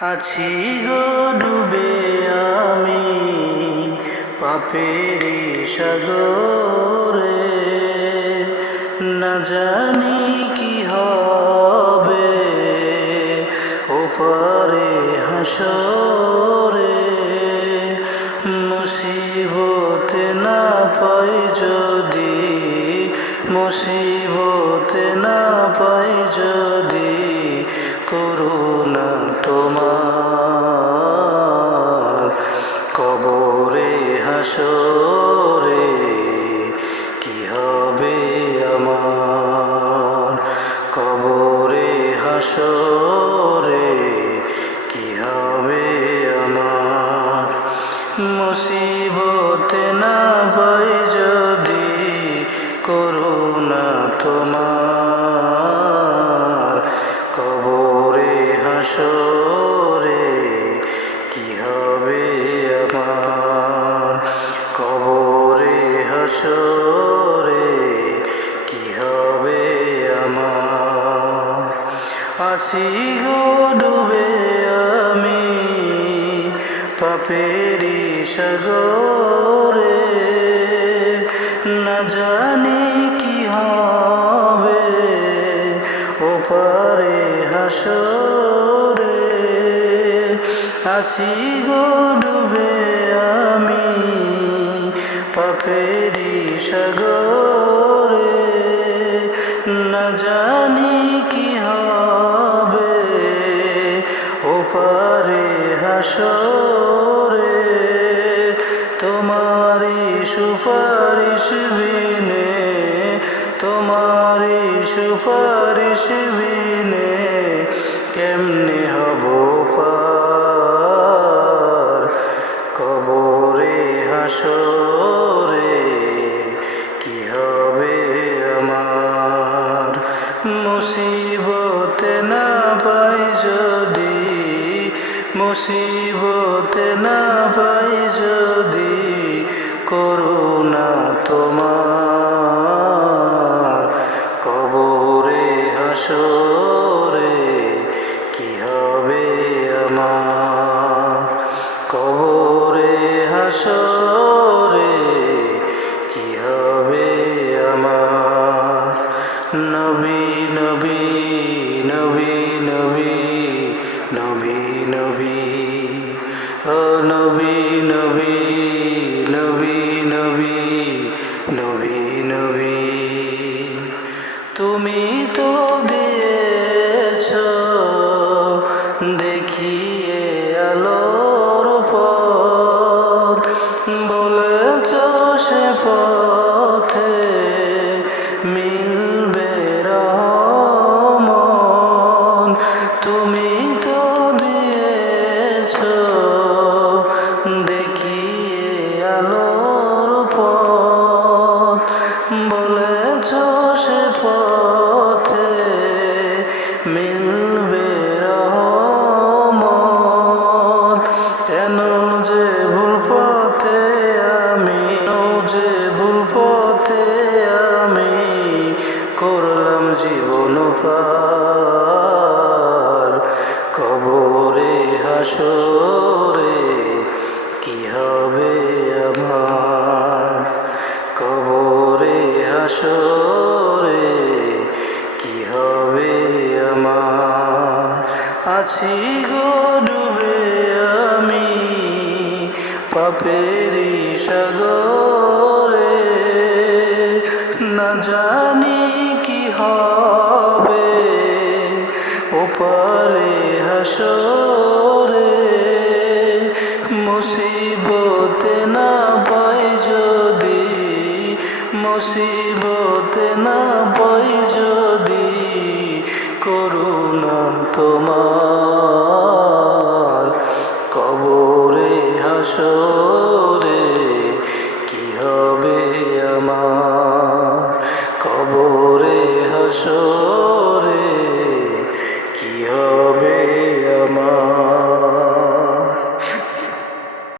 আছি গো ডুবে আমি পাপেরি সাগরে, না জানি কি হবে ওপারে হাসরে। মুসিবতে না পাই যদি, মুসিবতে না পাই যদি, করুণা তোমার কবরে হাসরে কি হবে আমার, কবরে হাসরে কি হবে আমার। মুসিবতে না পাই যদি, করুণা তোমার কবরে হাসরে কি হবে আমার, কবরে হাসরে কি হবে আমার। আছি গো ডুবে আমি পাপেরি সাগরে, না জানি কি হবে ওপারে হাসরে। আছি গো ডুবে আমি পাপেরি সাগরে, না জানি কি হবে ওপারে হাসরে। তোমারি সুপারিশ বিনে, তোমারি সুপারিশ বিনে কেমনে হব পার, কবরে হাসরে কি হবে আমার। মুসিবতে না পাই যদি, মুসিবতে না পাই যদি, করুণা তোমার কবরে হাসরে কি হবে আমার, কবরে হাসরে কি হবে আমার। নবী নবী নবী নবী নবী নবী ও নবী নবী নবী নবী নবী নবী। তুমি তো দিয়েছ দেখিয়ে আলোর পথ, বলেছ সে পথে মিলবে রহমত। তুমি তো দিয়েছ দেখিয়ে আলোর পথ, বলেছ সে পথে মিলবে রহমত। কেন যে ভুল পথে আমি, যে ভুল পথে আমি করলাম জীবন পার, কবরে হাসরে কি হবে আমার, কবরে হাসরে কি হবে আমার। আছি গো ডুবে আমি পাপেরি সাগরে, না জানি কি হবে ওপারে হাসরে। মুসিবতে না পাই যদি, মুসিবতে না পাই যদি, করুণা তোমার কবরে হাসরে